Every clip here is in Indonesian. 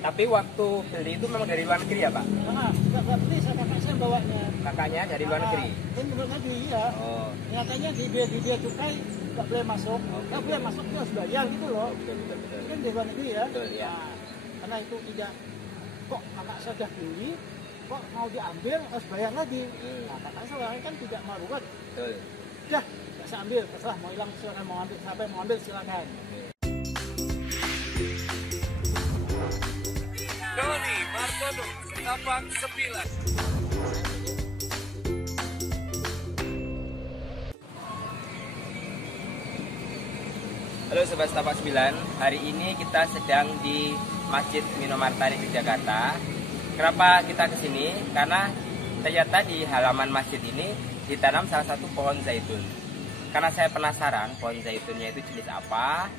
Tapi waktu beli itu memang dari luar negeri ya Pak? Nggak beli, saya kakak saya bawanya. Kakaknya dari luar negeri? Ini luar negeri ya. Oh. Nyatanya di bea cukai nggak boleh masuk. Nggak boleh masuk itu harus bayar gitu loh. Betul. Kan di luar negeri ya. Betul ya. Nah, karena itu tidak, kok kakak saya sudah beli, kok mau diambil harus bayar lagi. Nah, kakak saya kan tidak mau kan. Betul. Ya, nggak saya ambil, terserah mau hilang silakan, mau ambil, siapa yang mau ambil silakan. Doni Martono, Setapak 9. Halo Sobat Setapak 9, hari ini kita sedang di Masjid Minomartani di Jakarta. Kenapa kita kesini? Karena ternyata di halaman masjid ini ditanam salah satu pohon zaitun. Karena saya penasaran pohon zaitunnya itu jenis apa,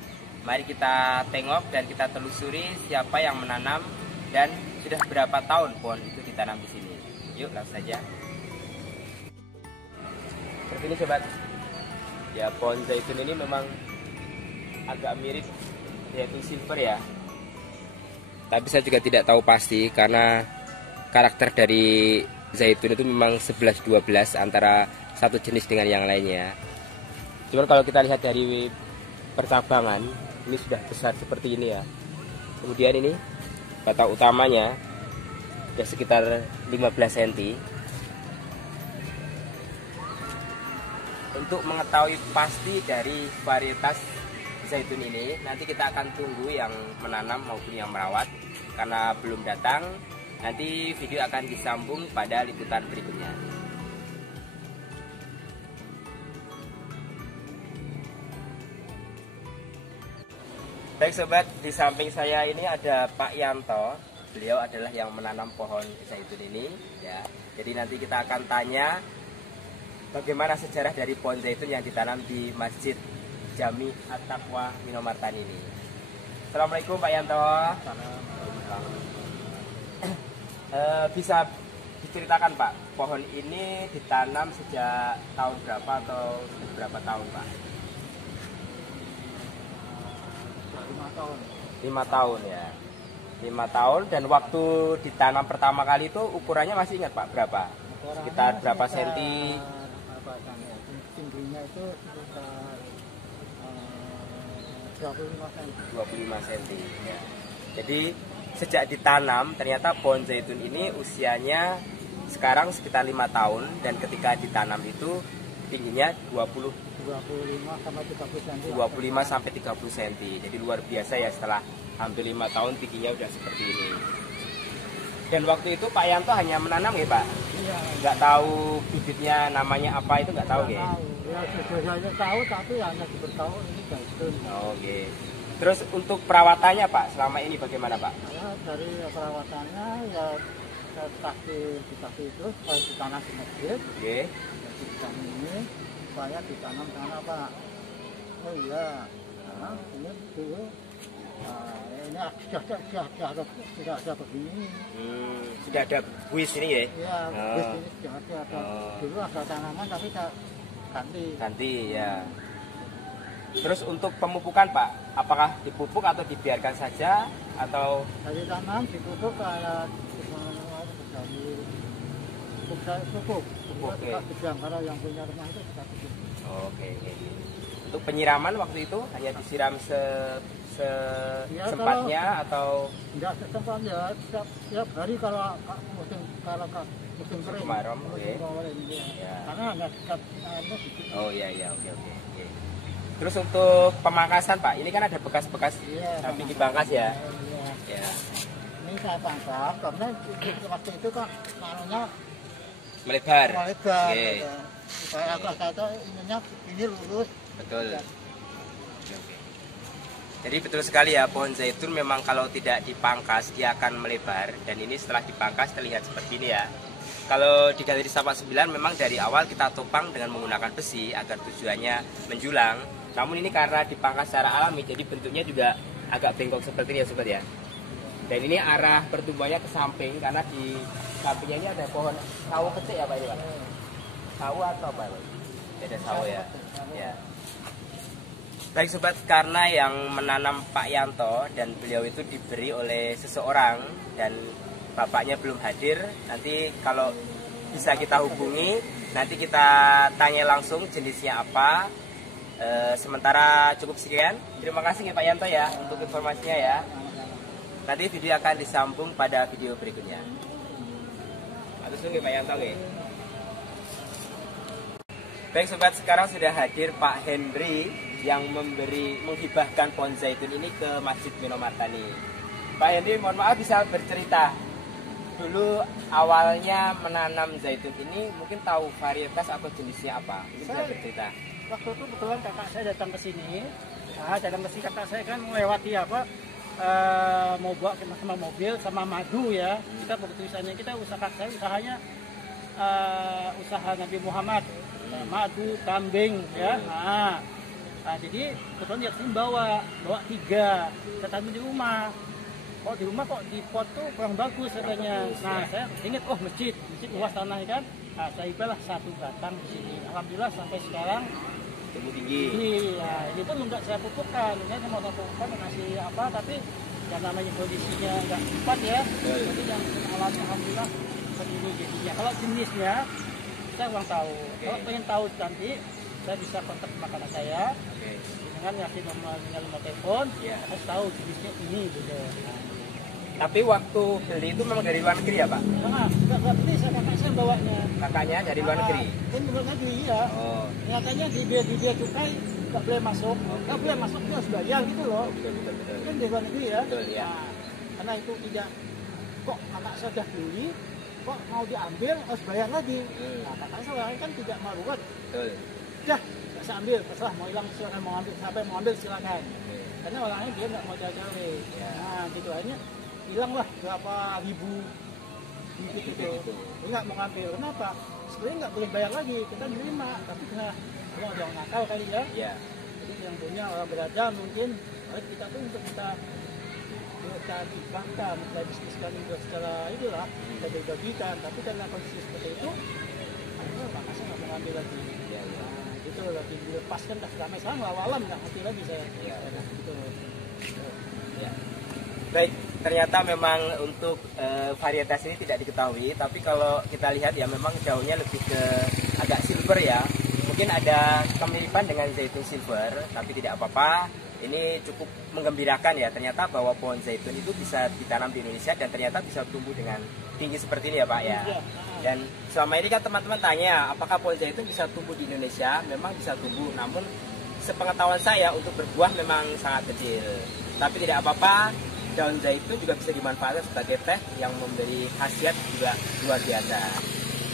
mari kita tengok dan kita telusuri siapa yang menanam dan sudah berapa tahun pohon itu ditanam di sini. Yuk langsung saja. Seperti ini sobat. Ya, pohon zaitun ini memang agak mirip yaitu silver ya. Tapi saya juga tidak tahu pasti karena karakter dari zaitun itu memang 11-12 antara satu jenis dengan yang lainnya. Cuman kalau kita lihat dari percabangan ini sudah besar seperti ini ya. Kemudian ini batang utamanya ya sekitar 15 cm. Untuk mengetahui pasti dari varietas zaitun ini, nanti kita akan tunggu yang menanam maupun yang merawat karena belum datang. Nanti video akan disambung pada liputan berikutnya. Baik sobat, di samping saya ini ada Pak Yanto. Beliau adalah yang menanam pohon zaitun ini ya. Jadi nanti kita akan tanya bagaimana sejarah dari pohon zaitun yang ditanam di Masjid Jami At-Taqwa Minomartani ini. Assalamualaikum Pak Yanto. Bisa diceritakan Pak, pohon ini ditanam sejak tahun berapa atau berapa tahun Pak? 5 tahun. 5 tahun ya. 5 tahun dan waktu ditanam pertama kali itu ukurannya masih ingat Pak berapa? Sekitar berapa senti? Tingginya itu sekitar 25 cm. 25 cm ya. Jadi sejak ditanam ternyata pohon zaitun ini usianya sekarang sekitar 5 tahun dan ketika ditanam itu tingginya 25 sampai 30 cm. Jadi luar biasa ya, setelah hampir 5 tahun tingginya udah seperti ini. Dan waktu itu Pak Yanto hanya menanam ya Pak? Iya. Nggak tahu bibitnya namanya apa itu nggak tahu ya? Ya saya tahu tapi hanya diberitahu ini zaitun. Oke. Terus untuk perawatannya Pak selama ini bagaimana Pak? Ya dari perawatannya ya saya dikasih itu supaya ditanam di masjid. Oke. Jadi ditanam ini supaya ditanam sana Pak. Oh iya. Nah, ini dulu. Ini sudah ada begini. Sudah ada buis ini ya? Iya, buis ini sudah ada. Dulu ada tanaman tapi ganti ya. Terus untuk pemupukan Pak, apakah dipupuk atau dibiarkan saja atau dari tanam dipupuk kayak dari pupuk Oke. Karena yang punya rumah itu kita pupuk. Oke. Untuk penyiraman waktu itu hanya disiram sempatnya atau enggak sesempatnya, setiap hari kalau musim kering. Kemarau, oke. Ya. Karena hanya dekat airnya sedikit. Oh iya oke. Terus untuk pemangkasan Pak, ini kan ada bekas-bekas samping dipangkas ya? Iya. Ya. Ini saya pangkas karena waktu itu kan manunya Melebar. lebar. Oke. Supaya kata ininya ini lurus. Betul. Oke. Jadi betul sekali ya, pohon zaitun memang kalau tidak dipangkas dia akan melebar, dan ini setelah dipangkas terlihat seperti ini ya. Kalau di Galeri Setapak 9 memang dari awal kita topang dengan menggunakan besi agar tujuannya menjulang. Namun ini karena dipangkas secara alami jadi bentuknya juga agak bengkok seperti ini ya sobat ya. Dan ini arah pertumbuhannya ke samping karena di sampingnya ini ada pohon sawo kecil ya Pak ini Pak. Sawo atau apa Pak? Ada sawo ya. Ya. Baik sobat, karena yang menanam Pak Yanto dan beliau itu diberi oleh seseorang dan bapaknya belum hadir, nanti kalau bisa kita hubungi, nanti kita tanya langsung jenisnya apa. Sementara cukup sekian. Terima kasih ya Pak Yanto ya untuk informasinya ya. Nanti video akan disambung pada video berikutnya. Atus nggih Pak Yanto nggih. Baik sobat, sekarang sudah hadir Pak Henry yang menghibahkan pohon zaitun ini ke Masjid Minomartani. Pak Henry, mohon maaf bisa bercerita dulu awalnya menanam zaitun ini, mungkin tahu varietas atau jenisnya apa? Mungkin bisa bercerita. Waktu itu kebetulan kakak saya datang ke sini. Nah, datang ke sini kakak saya kan melewati mau bawa sama mobil sama madu ya. Kita keputusannya kita usahanya usaha Nabi Muhammad, madu, kambing ya. Nah, jadi kebetulan dia sini bawa 3, kita tanam di rumah. Kok di rumah kok di pot tuh kurang bagus katanya. Nah, saya ingat masjid luas tanahnya kan. Nah, saya ibalah 1 batang di sini. Alhamdulillah sampai sekarang tumbuh tinggi. Iya, ini pun nggak saya pupukkan. Saya mau pupukkan kasih apa, tapi yang namanya kondisinya nggak cepat ya. Jadi yang alhamdulillah begini jadinya. Kalau jenisnya saya kurang tahu. Kalau pengen tahu nanti saya bisa kontak makanan saya. Dengan ngasih nomor telepon, saya tahu jenisnya ini gitu. Tapi waktu beli itu memang dari luar negeri ya Pak? Nah, nggak beli, kakak saya bawanya. Kakaknya dari luar negeri? Kan luar negeri ya. Oh. Nyatanya di biaya cukai nggak boleh masuk. Nggak boleh masuk, itu harus bayar gitu loh. Betul. Kan di luar negeri ya. Betul, ya. Nah, karena itu tidak, kok kakak saya sudah beli, kok mau diambil harus bayar lagi. Nah, kakak saya orangnya kan tidak maruat. Betul. Dah, nggak saya ambil, terserah mau hilang silakan, mau ambil, siapa yang mau ambil silakan. Karena orangnya dia nggak mau jaga-jaga. Nah, gitu aja. Hilanglah berapa ribu gitu. Dia nggak mau ngambil. Kenapa? Sebenarnya nggak boleh bayar lagi, kita nerima. Tapi karena ada orang nakal kali ya. Iya. Jadi yang punya orang berada mungkin kita tuh untuk kita dibangkan, kita bisniskan juga secara itulah, kita dibagikan. Tapi karena kondisi seperti itu, akhirnya makasih nggak mau ngambil lagi. Nah, gitu lagi dilepaskan dah ramai sekarang lawalan nggak ngerti lagi saya. Gitu. Ya. Baik, ternyata memang untuk varietas ini tidak diketahui, tapi kalau kita lihat ya memang daunnya lebih ke agak silver ya. Mungkin ada kemiripan dengan zaitun silver, tapi tidak apa-apa. Ini cukup menggembirakan ya, ternyata bahwa pohon zaitun itu bisa ditanam di Indonesia dan ternyata bisa tumbuh dengan tinggi seperti ini ya Pak ya. Dan selama ini kan teman-teman tanya, apakah pohon zaitun bisa tumbuh di Indonesia? Memang bisa tumbuh, namun sepengetahuan saya untuk berbuah memang sangat kecil. Tapi tidak apa-apa. Daun zaitun juga bisa dimanfaatkan sebagai teh yang memberi khasiat juga luar biasa.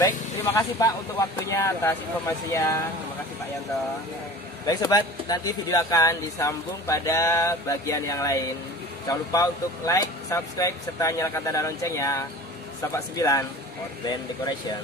Baik, terima kasih Pak untuk waktunya atas informasinya. Terima kasih Pak Yanto. Baik sobat, nanti video akan disambung pada bagian yang lain. Jangan lupa untuk like, subscribe, serta nyalakan tanda loncengnya. Selamat 9, Orben Decoration.